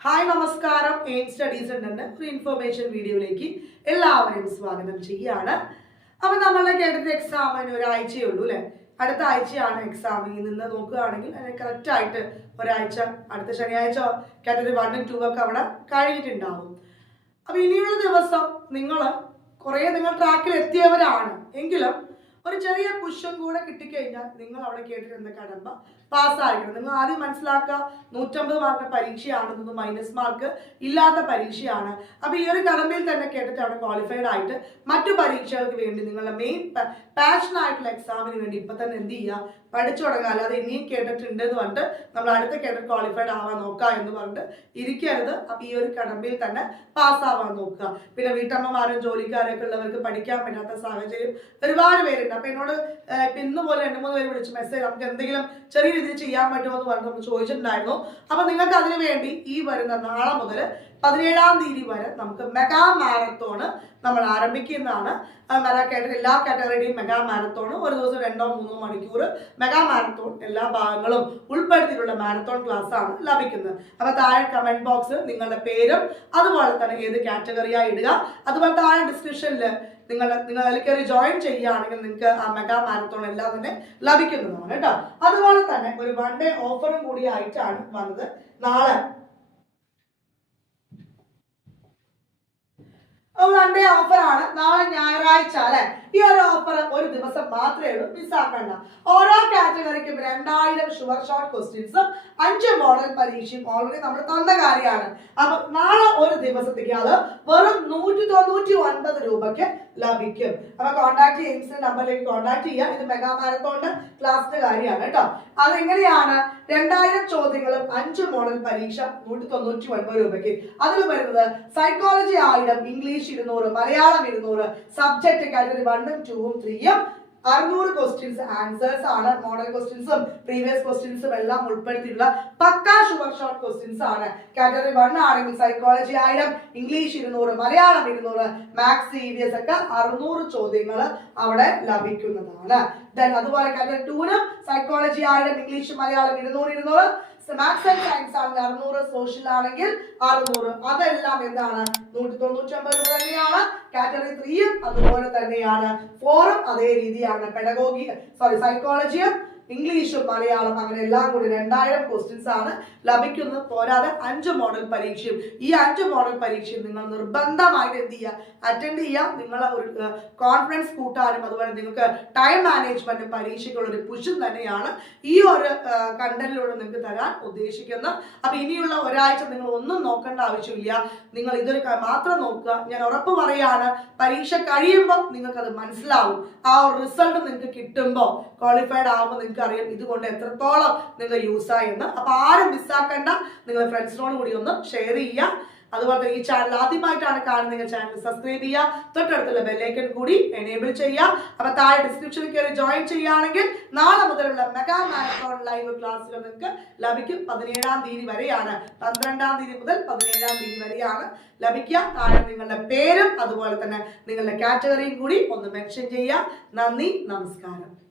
Hi നമസ്കാരം. Aim studies ഉണ്ട് ഒരു ഇൻഫോർമേഷൻ വീഡിയോയിലേക്ക് എല്ലാവരെയും സ്വാഗതം ചെയ്യാണ് അപ്പൊ നമ്മളുടെ കേട്ടത് എക്സാമിന് ഒരാഴ്ചയേ ഉള്ളൂ അല്ലെ? അടുത്ത ആഴ്ചയാണ് എക്സാം ഈ നിന്ന് നോക്കുകയാണെങ്കിൽ അതിന് കറക്റ്റ് ആയിട്ട് ഒരാഴ്ച അടുത്ത ശനിയാഴ്ച കാറ്റഗറി വണ്ണും ടു ഒക്കെ അവിടെ കഴിഞ്ഞിട്ടുണ്ടാവും. അപ്പൊ ഇനിയുള്ള ദിവസം നിങ്ങൾ കുറേ നിങ്ങൾ ട്രാക്കിൽ എത്തിയവരാണ്. എങ്കിലും ഒരു ചെറിയ പുഷും കൂടെ കിട്ടിക്കഴിഞ്ഞാൽ നിങ്ങൾ അവിടെ കേട്ടിട്ടുണ്ട് കടമ്പ? പാസ്സായിരിക്കണം നിങ്ങൾ ആദ്യം മനസ്സിലാക്കുക നൂറ്റമ്പത് മാർക്ക് പരീക്ഷയാണെന്നത് മൈനസ് മാർക്ക് ഇല്ലാത്ത പരീക്ഷയാണ്. അപ്പൊ ഈ ഒരു കടമ്പയിൽ തന്നെ കേട്ടിട്ട് അവിടെ ക്വാളിഫൈഡ് ആയിട്ട് മറ്റു പരീക്ഷകൾക്ക് വേണ്ടി നിങ്ങളുടെ മെയിൻ പാഷൻ ആയിട്ടുള്ള എക്സാമിന് വേണ്ടി ഇപ്പൊ തന്നെ എന്ത് ചെയ്യുക? പഠിച്ചു തുടങ്ങുക. അല്ലാതെ ഇനിയും കേട്ടിട്ടുണ്ട് എന്ന് പറഞ്ഞിട്ട് നമ്മൾ അടുത്ത കേട്ടിട്ട് ക്വാളിഫൈഡ് ആവാൻ നോക്കുക എന്ന് പറഞ്ഞിട്ട് ഇരിക്കരുത്. അപ്പൊ ഈ ഒരു കടമ്പയിൽ തന്നെ പാസ്സാവാൻ നോക്കുക. പിന്നെ വീട്ടമ്മമാരും ജോലിക്കാരൊക്കെ ഉള്ളവർക്ക് പഠിക്കാൻ പറ്റാത്ത സാഹചര്യം ഒരുപാട് പേരുണ്ട്. അപ്പൊ എന്നോട് ഇപ്പൊ ഇന്ന് പോലെ രണ്ട് മൂന്ന് പേര് വിളിച്ച് മെസ്സേജ് നമുക്ക് എന്തെങ്കിലും ചെറിയ രീതിയിൽ ചെയ്യാൻ പറ്റുമോ എന്ന് ചോദിച്ചിട്ടുണ്ടായിരുന്നു. അപ്പൊ നിങ്ങൾക്ക് അതിനു വേണ്ടി ഈ വരുന്ന നാളെ മുതൽ പതിനേഴാം തീയതി വരെ നമുക്ക് മെഗാ മാരത്തോണ് നമ്മൾ ആരംഭിക്കുന്നതാണ്. മെഗാ കാറ്റഗറി എല്ലാ കാറ്റഗറിയുടെയും മെഗാ മാരത്തോൺ ഒരു ദിവസം രണ്ടോ മൂന്നോ മണിക്കൂർ മെഗാ മാരത്തോൺ എല്ലാ ഭാഗങ്ങളും ഉൾപ്പെടുത്തിയിട്ടുള്ള മാരത്തോൺ ക്ലാസ് ആണ് ലഭിക്കുന്നത്. അപ്പൊ താഴെ കമന്റ് ബോക്സ് നിങ്ങളുടെ പേരും അതുപോലെ തന്നെ ഏത് കാറ്റഗറിയായി ഇടുക. അതുപോലെ താഴെ ഡിസ്ക്രിപ്ഷനിൽ നിങ്ങൾ നിങ്ങൾ അതിൽ കയറി ജോയിൻ ചെയ്യുകയാണെങ്കിൽ നിങ്ങൾക്ക് ആ മെഗാ മാരത്തോൺ എല്ലാം തന്നെ ലഭിക്കുന്നതാണ് കേട്ടോ. അതുപോലെ തന്നെ ഒരു വൺ ഡേ ഓഫറും കൂടി ആയിട്ടാണ് വന്നത്. നാളെ. വൺ ഡേ ഓഫർ ആണ്. നാളെ ഞായറാഴ്ച അല്ലെ? ഈ ഒരു ഓഫർ ഒരു ദിവസം മാത്രമേ ഉള്ളൂ. മിസ്സാക്കണ്ട ഓരോ കാറ്റഗറിക്കും രണ്ടായിരം ഷുവർ ഷോർട്ട് ക്വസ്റ്റ്യൻസും അഞ്ച് മോഡൽ പരീക്ഷയും ഓൾറെഡി നമ്മൾ തന്ന കാര്യമാണ്. അപ്പൊ നാളെ ഒരു ദിവസത്തേക്ക് അത് വെറും നൂറ്റി തൊണ്ണൂറ്റി ഒൻപത് രൂപയ്ക്ക് ലഭിക്കും. അപ്പൊ കോൺടാക്ട് ചെയ്യുന്ന നമ്പറിലേക്ക് കോൺടാക്ട് ചെയ്യാം. ഇത് മെഗാ മാരത്തോണിന്റെ ക്ലാസ്സിന്റെ കാര്യമാണ് കേട്ടോ. അതെങ്ങനെയാണ്? രണ്ടായിരം ചോദ്യങ്ങളും അഞ്ച് മോഡൽ പരീക്ഷ നൂറ്റി തൊണ്ണൂറ്റി ഒൻപത് രൂപയ്ക്ക്. അതിൽ വരുന്നത് സൈക്കോളജി ആയിരം ഇംഗ്ലീഷ് ഇരുന്നൂറ് മലയാളം ഇരുന്നൂറ് സബ്ജക്ട് കാറ്റഗറി വണ്ണും ടൂവും ത്രീയും അറുന്നൂറ് ക്വസ്റ്റ്യൻസ് ആൻസേഴ്സ് ആണ് മോഡൽ ക്വസ്റ്റ്യൻസും പ്രീവിയസ് ക്വസ്റ്റ്യൻസും എല്ലാം ഉൾപ്പെടുത്തിയിട്ടുള്ള പക്കാ ഷുവർ ഷോർട്ട് ക്വസ്റ്റ്യൻസ് ആണ്. കാറ്റഗറി വൺ ആണെങ്കിൽ സൈക്കോളജി ആയിരം ഇംഗ്ലീഷ് ഇരുന്നൂറ് മലയാളം ഇരുന്നൂറ് മാത്സ് സി ബി എസ് ഒക്കെ അറുന്നൂറ് ചോദ്യങ്ങൾ അവിടെ ലഭിക്കുന്നതാണ്. ദെൻ അതുപോലെ കാറ്റഗറി ടൂനും സൈക്കോളജി ആയിരം ഇംഗ്ലീഷ് മലയാളം ഇരുന്നൂറ് ഇരുന്നൂറ് മാത്സ് ആൻഡ് സയൻസ് ആണെങ്കിൽ അറുന്നൂറ് സോഷ്യൽ ആണെങ്കിൽ അറുന്നൂറ് അതെല്ലാം എന്താണ്? നൂറ്റി തൊണ്ണൂറ്റി ഒമ്പത് തന്നെയാണ് കാറ്റഗറി ത്രീയും അതുപോലെ തന്നെയാണ്. ഫോറും അതേ രീതിയാണ്. പെഡഗോഗി സോറി സൈക്കോളജിയും ഇംഗ്ലീഷും മലയാളം അങ്ങനെ എല്ലാം കൂടി രണ്ടായിരം ക്വസ്റ്റ്യൻസ് ആണ് ലഭിക്കുന്നത്. പോരാതെ അഞ്ച് മോഡൽ പരീക്ഷയും. ഈ അഞ്ച് മോഡൽ പരീക്ഷയും നിങ്ങൾ നിർബന്ധമായിട്ട് എന്ത് ചെയ്യുക? അറ്റൻഡ് ചെയ്യുക. നിങ്ങളെ ഒരു കോൺഫിഡൻസ് കൂട്ടാനും അതുപോലെ നിങ്ങൾക്ക് ടൈം മാനേജ്മെന്റ് പരീക്ഷയ്ക്കുള്ള ഒരു പുഷും തന്നെയാണ് ഈ ഒരു കണ്ടന്റിലൂടെ നിങ്ങൾക്ക് തരാൻ ഉദ്ദേശിക്കുന്നത്. അപ്പൊ ഇനിയുള്ള ഒരാഴ്ച നിങ്ങൾ ഒന്നും നോക്കേണ്ട ആവശ്യമില്ല. നിങ്ങൾ ഇതൊരു മാത്രം നോക്കുക. ഞാൻ ഉറപ്പ് പറയാണ് പരീക്ഷ കഴിയുമ്പോൾ നിങ്ങൾക്ക് അത് മനസ്സിലാവും. ആ റിസൾട്ട് നിങ്ങൾക്ക് കിട്ടുമ്പോൾ ക്വാളിഫൈഡ് ആകുമ്പോൾ നിങ്ങൾക്ക് അറിയാം ഇതുകൊണ്ട് എത്രത്തോളം നിങ്ങൾ യൂസ് ആയെന്ന്. അപ്പൊ ആരും മിസ്സാക്കണ്ട നിങ്ങൾ ഫ്രണ്ട്സിനോട് കൂടി ഒന്ന് ഷെയർ ചെയ്യുക. അതുപോലെ തന്നെ ഈ ചാനൽ ആദ്യമായിട്ടാണ് കാണുന്നത് ചാനൽ സബ്സ്ക്രൈബ് ചെയ്യുക. തൊട്ടടുത്തുള്ള ബെല്ലൈക്കൺ കൂടി എനേബിൾ ചെയ്യുക. അപ്പൊ താഴെ ഡിസ്ക്രിപ്ഷനിൽ കയറി ജോയിൻ ചെയ്യുകയാണെങ്കിൽ നാളെ മുതലുള്ള മെഗാ മാരത്തോൺ ലൈവ് ക്ലാസ്സുകൾ നിങ്ങൾക്ക് ലഭിക്കും. പതിനേഴാം തീയതി വരെയാണ്. പന്ത്രണ്ടാം തീയതി മുതൽ പതിനേഴാം തീയതി വരെയാണ് ലഭിക്കുക. താഴെ നിങ്ങളുടെ പേരും അതുപോലെ തന്നെ നിങ്ങളുടെ കാറ്റഗറിയും കൂടി ഒന്ന് മെൻഷൻ ചെയ്യുക. നന്ദി നമസ്കാരം.